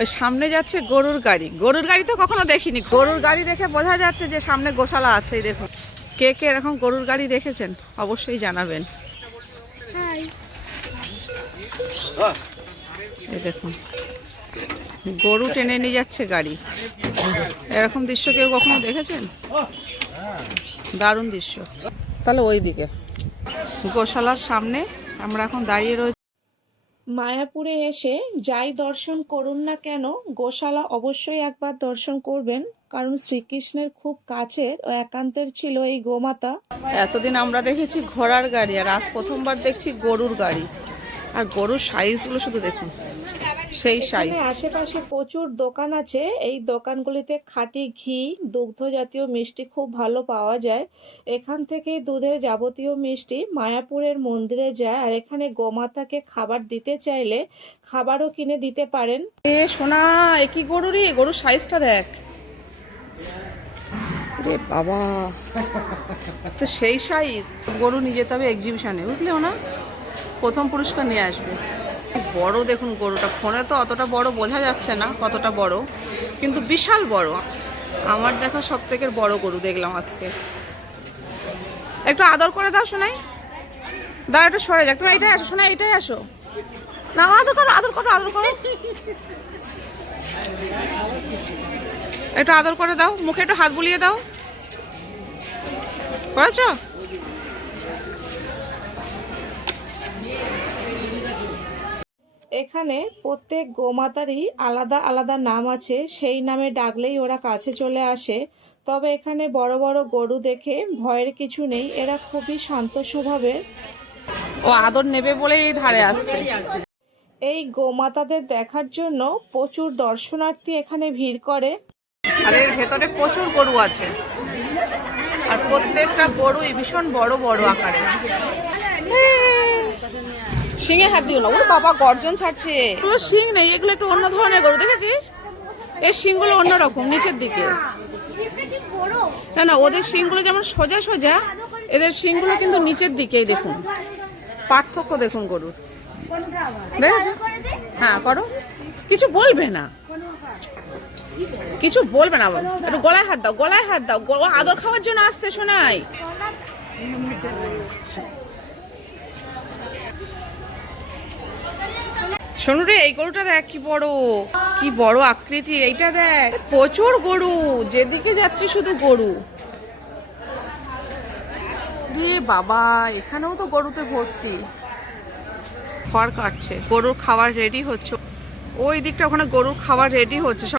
ওই সামনে যাচ্ছে গরুর গাড়ি। গরুর গাড়ি তো কখনো দেখিনি। গরুর গাড়ি দেখে বোঝা যাচ্ছে যে সামনে গোশালা আছে দেখুন। কে কে এরকম গরুর গাড়ি দেখেছেন? অবশ্যই জানাবেন। এই দেখুন। গরু টেনে নিয়ে যাচ্ছে গাড়ি। এরকম দৃশ্য কেউ কখনো দেখেছেন? দারুণ দৃশ্য। তাহলে ওই দিকে গোশালার সামনে আমরা এখন দাঁড়িয়ে রয়েছি। মায়াপুরে এসে যাই দর্শন করুন না কেন, গোশালা অবশ্যই একবার দর্শন করবেন, কারণ শ্রীকৃষ্ণের খুব কাছের ও একান্তের ছিল এই গোমাতা। এতদিন আমরা দেখেছি ঘোড়ার গাড়ি, আর আজ প্রথমবার দেখছি গরুর গাড়ি। আর গরুর সাইজগুলো শুধু দেখুন। সেই সাইজ আশেপাশে প্রচুর দোকান আছে। এই দোকানগুলিতে খাঁটি ঘি দুগ্ধ জাতীয় মিষ্টি খুব ভালো পাওয়া যায়। এখান থেকে দুধের যাবতীয় মিষ্টি মায়াপুরের মন্দিরে যায়। আর এখানে গোমাতাকে খাবার দিতে চাইলে খাবারও কিনে দিতে পারেন। এ সোনা এ কি গরুরই গরুর সাইজটা দেখ। রে বাবা। তো সেই সাইজ গরু নিয়ে যেতে হবে এক্সিবিশনে বুঝলে না প্রথম পুরস্কার নিয়ে আসবে। বড় দেখুন গরুটা, ফোনে তো অতটা বড় বোঝা যাচ্ছে না কতটা বড়, কিন্তু বিশাল বড়। আমার দেখা সব থেকে বড় গরু দেখলাম আজকে। একটু আদর করে দাও শোনাই দাও, একটু সরে যাক। তুমি এটাই আসো শোনাই এটাই আসো। না, আদর করো আদর করো আদর করো। একটু আদর করে দাও, মুখে একটু হাত বুলিয়ে দাও। করেছ? এখানে প্রত্যেক গোমাতারই আলাদা আলাদা নাম আছে। সেই নামে ডাকলেই ওরা কাছে চলে আসে। তবে এখানে বড় বড় গরু দেখে ভয়ের কিছু নেই। এরা খুবই শান্ত স্বভাবের। ও আদর নেবে বলেই এই ধারে আসছে। এই গোমাতাদের দেখার জন্য প্রচুর দর্শনার্থী এখানে ভিড় করে। আর এর ভেতরে প্রচুর গরু আছে। আর প্রত্যেকটা গরুই ভীষণ বড় বড় আকারে। শিঙে হাত দিও না। ওর বাবা, গর্জন ছাড়ছে। এগুলো শিং নেই, এগুলো একটু অন্য ধরনের গরু, দেখেছিস? এর শিংগুলো অন্যরকম, নিচের দিকে। না না, ওদের শিংগুলো যেমন সোজা সোজা, এদের শিংগুলো কিন্তু নিচের দিকেই দেখুন। পার্থক্য দেখুন গরুর। হ্যাঁ করো। কিছু বলবে না। কিছু বলবে না, একটু গলায় হাত দাও, গলায় হাত দাও। আদর খাওয়ার জন্য আসছে, শোনাই। শোনো রে, এই গরুটা দেখ কি বড় কি বড় আকৃতি, এইটা দেখ, প্রচুর গরু, যেদিকে যাচ্ছে শুধু গরু। বাবা, এখানেও তো গরুতে ভর্তি। খড় কাটছে, গরুর খাবার রেডি হচ্ছে। ওই দিকটা ওখানে গরুর খাবার রেডি হচ্ছে।